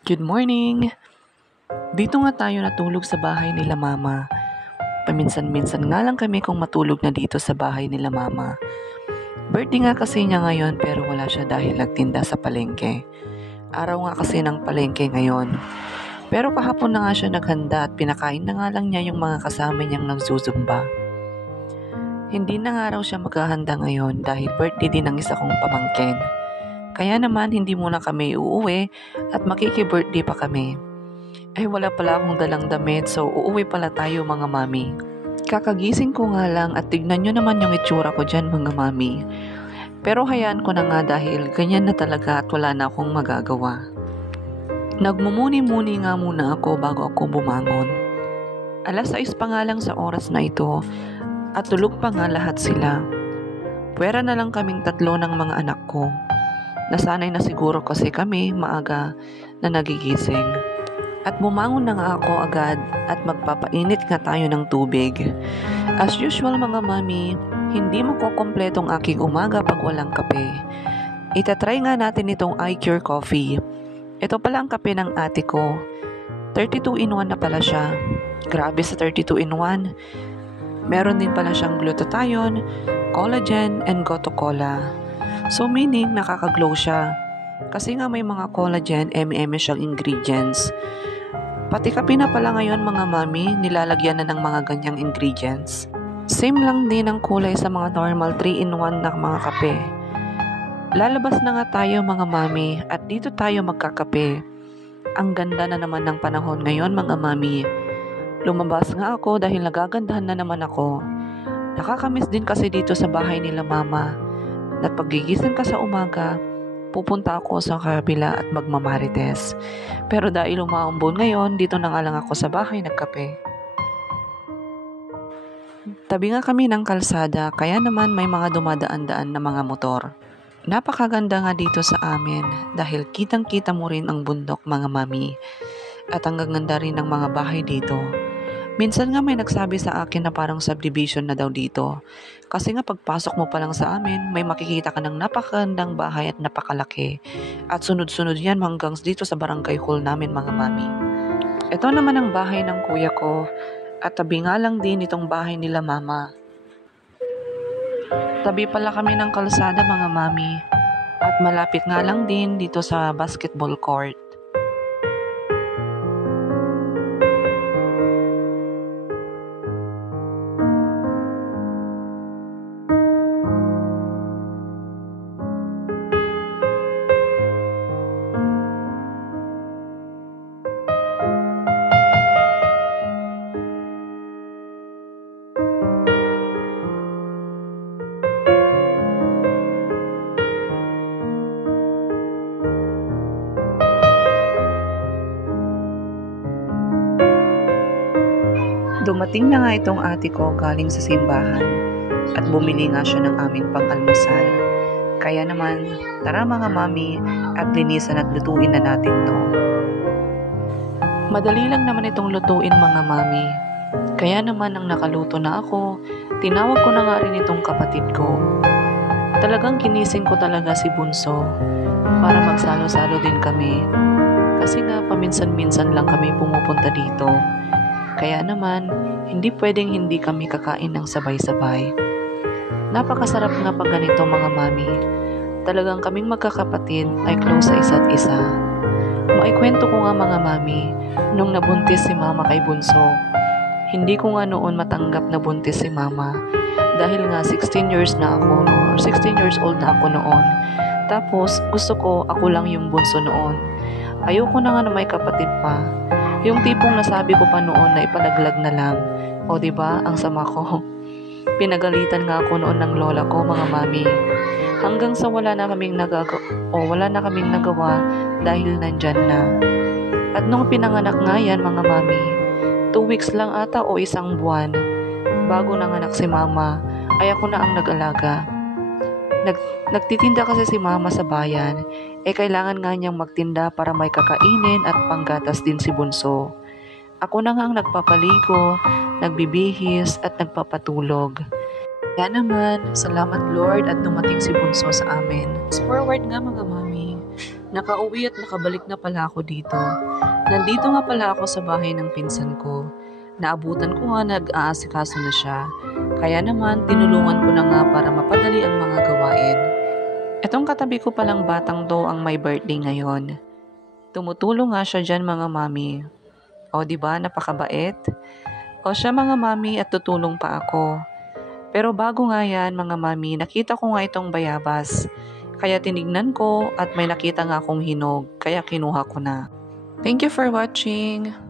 Good morning! Dito nga tayo natulog sa bahay nila mama. Paminsan-minsan nga lang kami kung matulog na dito sa bahay nila mama. Birthday nga kasi niya ngayon pero wala siya dahil nagtinda sa palengke. Araw nga kasi ng palengke ngayon. Pero kahapon na nga siya naghanda at pinakain na nga lang niya yung mga kasama niyang nagzuzumba. Hindi na nga raw siya maghahanda ngayon dahil birthday din ng isa kong pamangkin. Kaya naman hindi muna kami uuwi at makiki-birthday pa kami. Ay wala pala akong dalang damit so uuwi pala tayo mga mami. Kakagising ko nga lang at tignan nyo naman yung itsura ko dyan mga mami. Pero hayaan ko na nga dahil ganyan na talaga at wala na akong magagawa. Nagmumuni-muni nga muna ako bago ako bumangon. 6:00 pa nga lang sa oras na ito at tulog pa nga lahat sila. Pwera na lang kaming tatlo ng mga anak ko. Nasanay na siguro kasi kami maaga na nagigising. At bumangon na nga ako agad at magpapainit nga tayo ng tubig. As usual mga mami, hindi makukompletong aking umaga pag walang kape. Itatry nga natin itong iCure Coffee. Ito pala ang kape ng ate ko. 32 in 1 na pala siya. Grabe sa 32 in 1. Meron din pala siyang glutathione, collagen, and gotu kola. So meaning nakaka-glow siya. Kasi nga may mga collagen, siyang ingredients. Pati kape na pala ngayon mga mami, nilalagyan na ng mga ganyang ingredients. Same lang din ang kulay sa mga normal 3-in-1 na mga kape. Lalabas na nga tayo mga mami at dito tayo magkakape. Ang ganda na naman ng panahon ngayon mga mami. Lumabas nga ako dahil nagagandahan na naman ako. Nakakamiss din kasi dito sa bahay nila mama. At paggigising ka sa umaga, pupunta ako sa kabila at magmamarites. Pero dahil umaumbon ngayon, dito na nga lang ako sa bahay nagkape. Tabi nga kami ng kalsada, kaya naman may mga dumadaan-daan na mga motor. Napakaganda nga dito sa amin dahil kitang-kita mo rin ang bundok mga mami. At ang gaganda rin ng mga bahay dito. Minsan nga may nagsabi sa akin na parang subdivision na daw dito. Kasi nga pagpasok mo pa lang sa amin, may makikita ka ng napakagandang bahay at napakalaki. At sunod-sunod yan hanggang dito sa barangay hall namin mga mami. Ito naman ang bahay ng kuya ko at tabi nga lang din itong bahay nila mama. Tabi pala kami ng kalsada mga mami at malapit nga lang din dito sa basketball court. Dumating na nga itong ate ko galing sa simbahan at bumili nga siya ng aming pang-almusal. Kaya naman, tara mga mami at linisan at lutuin na natin to. Madali lang naman itong lutuin mga mami. Kaya naman nang nakaluto na ako, tinawag ko na nga rin itong kapatid ko. Talagang kinising ko talaga si Bunso para magsalo-salo din kami. Kasi nga paminsan-minsan lang kami pumupunta dito. Kaya naman, hindi pwedeng hindi kami kakain ng sabay-sabay. Napakasarap nga pag ganito mga mami. Talagang kaming magkakapatid ay close sa isa't isa. Maikwento ko nga mga mami, nung nabuntis si mama kay Bunso. Hindi ko nga noon matanggap na buntis si mama. Dahil nga 16 years na ako or 16 years old na ako noon. Tapos gusto ko ako lang yung bunso noon. Ayoko na nga na may kapatid pa. Yung tipong nasabi ko pa noon na ipalaglag na lang. O 'di ba, ang sama ko. Pinagalitan nga ako noon ng lola ko, mga mami. Hanggang sa wala na kaming nagawa dahil nandyan na. At nung pinanganak nga yan, mga mami, 2 weeks lang ata o 1 buwan bago nanganak si mama, ay ako na ang nag-alaga. Nagtitinda kasi si mama sa bayan, kailangan nga niyang magtinda para may kakainin at panggatas din si Bunso. Ako na nga ang nagpapaligo, nagbibihis at nagpapatulog. Kaya naman, salamat Lord at dumating si Bunso sa amin. Fast forward nga mga mami. Nakauwi at nakabalik na pala ako dito. Nandito nga pala ako sa bahay ng pinsan ko. Naabutan ko nga nag-aasikaso na siya. Kaya naman tinulungan ko na nga para mapadali ang mga gawain. Etong katabi ko palang batang to ang may birthday ngayon. Tumutulong nga siya dyan mga mami. O di ba napakabait? O siya mga mami at tutulong pa ako. Pero bago nga yan mga mami, nakita ko nga itong bayabas. Kaya tinignan ko at may nakita nga akong hinog, kaya kinuha ko na. Thank you for watching!